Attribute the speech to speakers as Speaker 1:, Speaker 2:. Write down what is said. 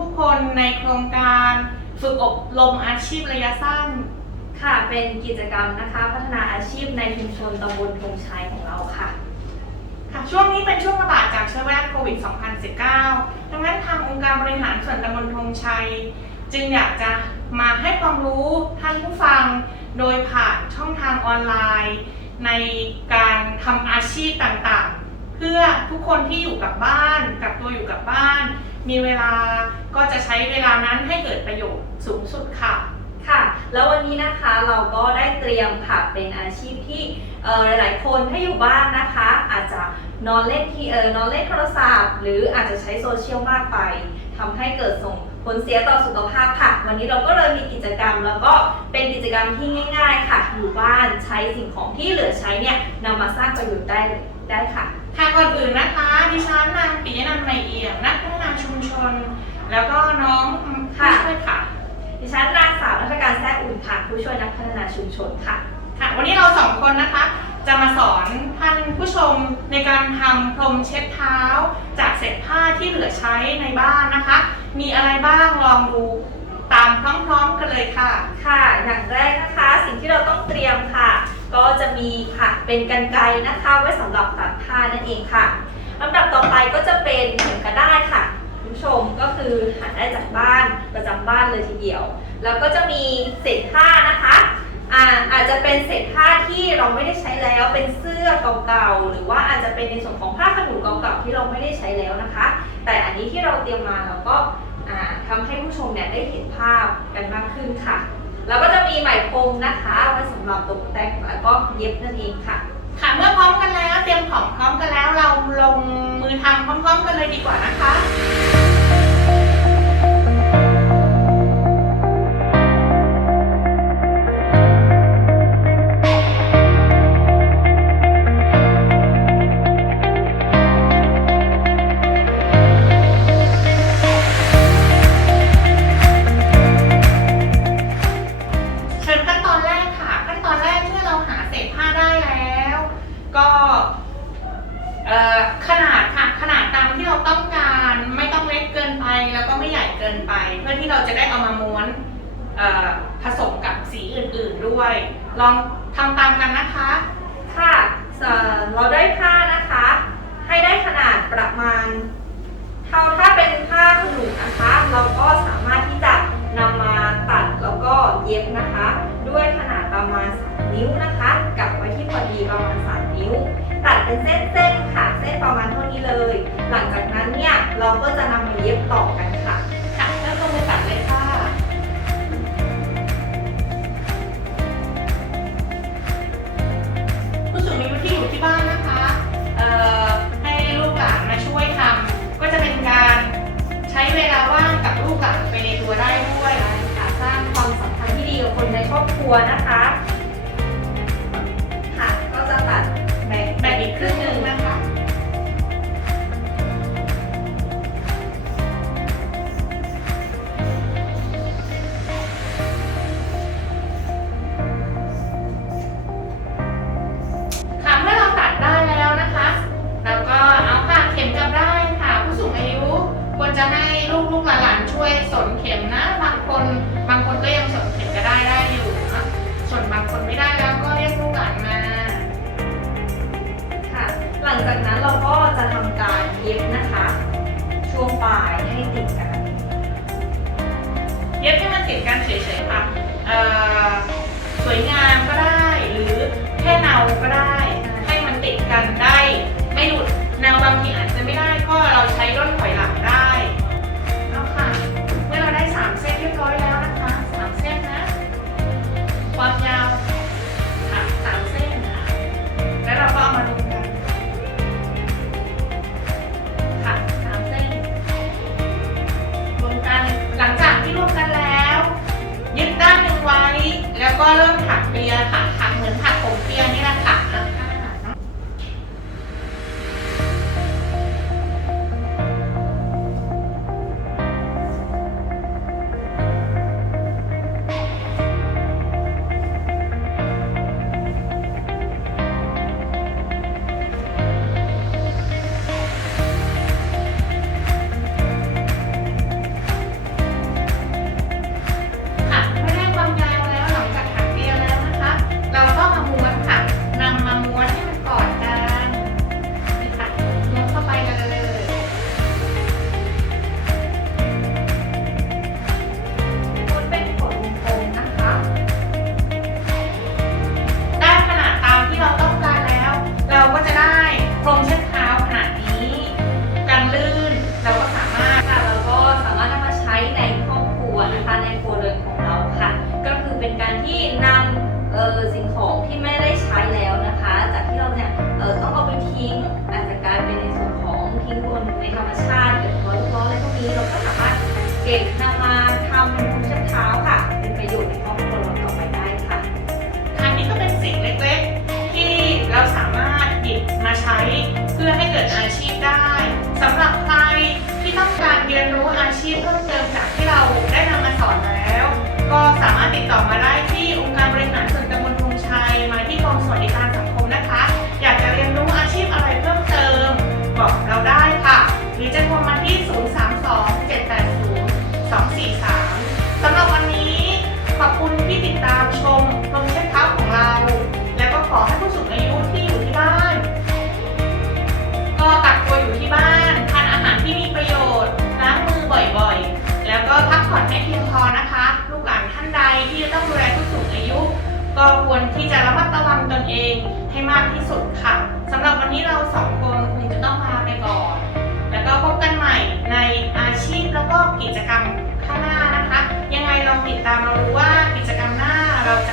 Speaker 1: ทุกๆคนในโครงการฝึกอบรมอาชีพระยะสั้น
Speaker 2: ค่ะ เป็นกิจกรรมนะคะ พัฒนาอาชีพในชุมชนตำบลธงชัยของเราค่ะ
Speaker 1: ค่ะ ช่วงนี้เป็นช่วงระบาดจากเชื้อไวรัสโควิด 2019 ดังนั้นทางองค์การบริหารส่วนตำบลธงชัย จึงอยากจะมาให้ความรู้ท่านผู้ฟัง โดยผ่านช่องทางออนไลน์ ในการทำอาชีพต่างๆ เพื่อทุกคนที่อยู่กับบ้าน กับตัวอยู่กับบ้าน มีเวลาก็จะใช้เวลานั้นให้เกิดประโยชน์สูงสุดค่ะ
Speaker 2: ค่ะ แล้ววันนี้นะคะเราก็ได้เตรียมค่ะเป็นอาชีพที่หลายๆ คนถ้าอยู่บ้านนะคะ อาจจะนอนเล่นทีเออนอนเล่นโทรศัพท์ หรืออาจจะใช้โซเชียลมากไปทำให้เกิดส่งผลเสียต่อสุขภาพค่ะ วันนี้เราก็เลยมีกิจกรรม แล้วก็เป็นกิจกรรมที่ง่าย ๆ ค่ะ อยู่บ้านใช้สิ่งของที่เหลือใช้เนี่ยนำมาสร้างประโยชน์ได้ได้ค่ะ
Speaker 1: ทางก่อนอื่นนะคะ ดิฉันนางปิยนันท์ไมเอี่ยมนักพัฒนาชุมชน แล้วก็น้องผู้
Speaker 2: ค่ะ
Speaker 1: ช่วยค่ะ
Speaker 2: ดิฉันนางสาวนัฐการแท้อุ่นค่ะ ผู้ช่วยนักพัฒนาชุมชนค่ะ
Speaker 1: ค่ะ วันนี้เราสองคนนะคะ จะมาสอนท่านผู้ชมในการทำพรมเช็ดเท้า จากเศษผ้าที่เหลือใช้ในบ้านนะคะ มีอะไรบ้างลองดูตามพร้อมๆกันเลยค่ะ
Speaker 2: ค่ะ อย่างแรกนะคะ สิ่งที่เราต้องเตรียมค่ะ ก็จะมีค่ะเป็นกันไกนะคะไว้สำหรับตัดผ้านั่นเองค่ะลำดับต่อไปก็จะเป็นเข็มกระด้ายค่ะคุณผู้ชมก็คือหาได้จากบ้านประจำบ้านเลยทีเดียว แล้วก็จะมีเศษผ้านะคะอาอาจจะเป็นเศษผ้าที่เราไม่ได้ใช้แล้วเป็นเสื้อเก่าๆหรือว่าอาจจะเป็นในส่วนของผ้าขนหนูเก่าๆที่เราไม่ได้ใช้แล้วนะคะ แต่อันนี้ที่เราเตรียมมาเราก็าทำให้ผู้ชมเนี่ยได้เห็นภาพกันมากขึ้นค่ะ แล้วก็จะมีไหมพรมนะคะไว้สำหรับตกแต่งแล้วก็เย็บนั่นเองค่ะ
Speaker 1: ค่ะเมื่อพร้อมกันแล้วเตรียมของพร้อมกันแล้วเราลงมือทำพร้อมๆกันเลยดีกว่านะคะ ที่เราจะได้เอามาม้วนผสมกับสีอื่นๆด้วย ลองทำตามกันนะคะ
Speaker 2: ค่ะเราได้ผ้านะคะ ให้ได้ขนาดประมาณ เท่าถ้าเป็นผ้าขนหนูนะคะ เราก็สามารถที่จะนำมาตัดแล้วก็เย็บนะคะ ด้วยขนาดประมาณ 3 นิ้วนะคะกลับไว้ที่พอดีประมาณ 3 นิ้ว ตัดเป็นเส้นๆค่ะ เส้นประมาณเท่านี้เลย หลังจากนั้นเนี่ยเราก็จะนำมาเย็บต่อกันค่ะ
Speaker 1: วนะ
Speaker 2: คะ ค่ะ ก็จะตัดแบ่ง
Speaker 1: แบ่งอีกครึ่งหนึ่งนะคะ ค่ะเมื่อเราตัดได้แล้วนะคะ เราก็เอาผ้าเข็มกลับได้ค่ะ ผู้สูงอายุควรจะให้ลูกๆหลานๆช่วยสนเข็มนะ บางคนบางคนก็ยังสนเข็มก็ได้ได้ ส่วนบางคนไม่ได้แล้วก็เรียกลูกหลานมา
Speaker 2: ค่ะ หลังจากนั้นเราก็จะทำการเย็บนะคะ ช่วงปลายให้ติดกัน
Speaker 1: เย็บให้มันติดกันเฉยๆค่ะเอ่อสวยงามก็ได้ หรือแค่เนาก็ได้ ให้มันติดกันได้ ก็ควรที่จะระมัดระวังตนเองให้มากที่สุดค่ะสำหรับวันนี้เราสองคนคงจะต้องลาไปก่อน แล้วก็พบกันใหม่ในอาชีพแล้วก็กิจกรรมข้างหน้านะคะ ยังไงลองติดตามเราดูว่ากิจกรรมหน้าเราจะ